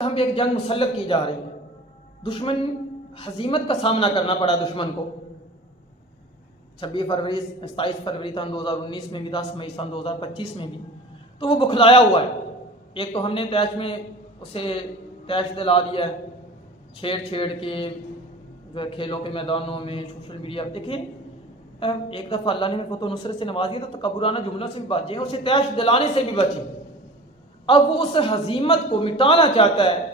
हम एक जंग मुसल्लत की जा रही है, दुश्मन हजीमत का सामना करना पड़ा दुश्मन को। 26 फरवरी 27 फरवरी सन 2019 में भी, 10 मई सन 2025 में भी, तो वो बुखलाया हुआ है। एक तो हमने तैश में उसे तैश दिला दिया है, छेड़ के जो है खेलों के मैदानों में, सोशल मीडिया पर। देखिए, एक दफ़ा अल्लाह ने फतह नुसरत से नवाज दिया तो तकब्बुराना जुमला से भी बचे, उसे तैश दिलाने से भी बचे। अब वो उस हजीमत को मिटाना चाहता है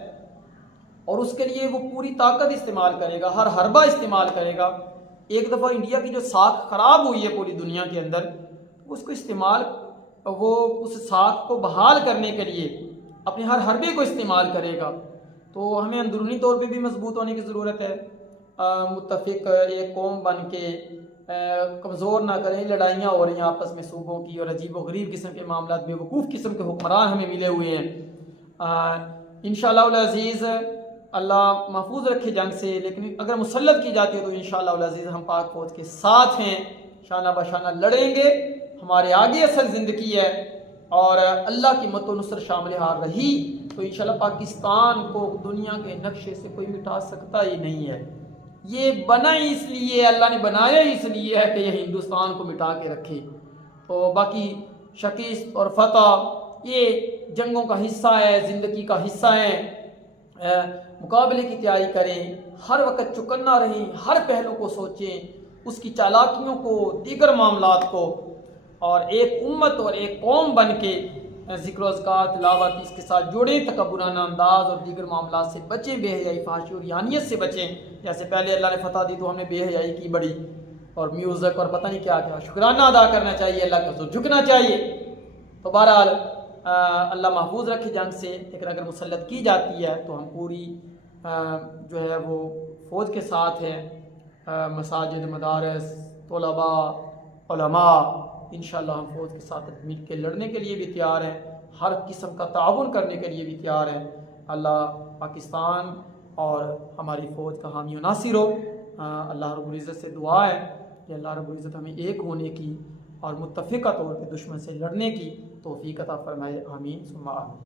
और उसके लिए वो पूरी ताकत इस्तेमाल करेगा, हर हरबा इस्तेमाल करेगा। एक दफ़ा इंडिया की जो साख खराब हुई है पूरी दुनिया के अंदर, उसको इस्तेमाल, वो उस साख को बहाल करने के लिए अपने हर हरबे को इस्तेमाल करेगा। तो हमें अंदरूनी तौर पे भी मजबूत होने की ज़रूरत है, मुत्तफिक एक कौम बन के कमज़ोर ना करें। लड़ाइयाँ हो रही हैं आपस में सूबों की, और अजीब व गरीब किस्म के मामला, बेवकूफ़ किस्म के हुक्मरान हमें मिले हुए हैं। इंशाअल्लाह उल अज़ीज़ अल्लाह महफूज रखे जंग से, लेकिन अगर मुसल्लत की जाती है तो इंशाअल्लाह उल अज़ीज़ हम पाक फौज के साथ हैं, शाना बशाना लड़ेंगे। हमारे आगे असल ज़िंदगी है और अल्लाह की मत नुसर शामिल हार रही तो इंशाअल्लाह पाकिस्तान को दुनिया के नक्शे से कोई मिटा सकता ही नहीं है। ये बना ही इसलिए, अल्लाह ने बनाया ही इसलिए है कि ये हिंदुस्तान को मिटा के रखे। तो बाकी शिकस्त और फतह ये जंगों का हिस्सा है, ज़िंदगी का हिस्सा है। मुकाबले की तैयारी करें, हर वक्त चौकन्ना रहें, हर पहलू को सोचें, उसकी चालाकियों को, दीगर मामलात को, और एक उम्मत और एक कौम बन के ज़िक्र अज़कार तिलावत इसके साथ जुड़ें, तकब्बुराना अंदाज और दीगर मामलात से बचें, बेहयाई फाहशी और यानियत से बचें। जैसे पहले अल्लाह ने फतह दी तो हमने बेहयाई की बड़ी, और म्यूज़िक और पता नहीं क्या क्या, शुक्राना अदा करना चाहिए, अल्लाह का तो झुकना चाहिए। तो बहरहाल अल्लाह महफूज रखे जंग से, लेकिन अगर मुसल्लत की जाती है तो हम पूरी जो है वो फ़ौज के साथ हैं। मसाजिद, मदारस, तलबा, उलमा, इंशाअल्लाह हम फ़ौज के साथ मिल के लड़ने के लिए भी तैयार हैं, हर किस्म का ताउन करने के लिए भी तैयार हैं। अल्लाह पाकिस्तान और हमारी फ़ौज का हामी और नासिर हो। अल्लाह रब्बुल इज़्ज़त से दुआ है कि अल्लाह रब्बुल इज़्ज़त हमें एक होने की और मुत्तफ़िक़ा तौर पर दुश्मन से लड़ने की तौफ़ीक़ अता फ़रमाए। आमीन सुम्मा आमीन।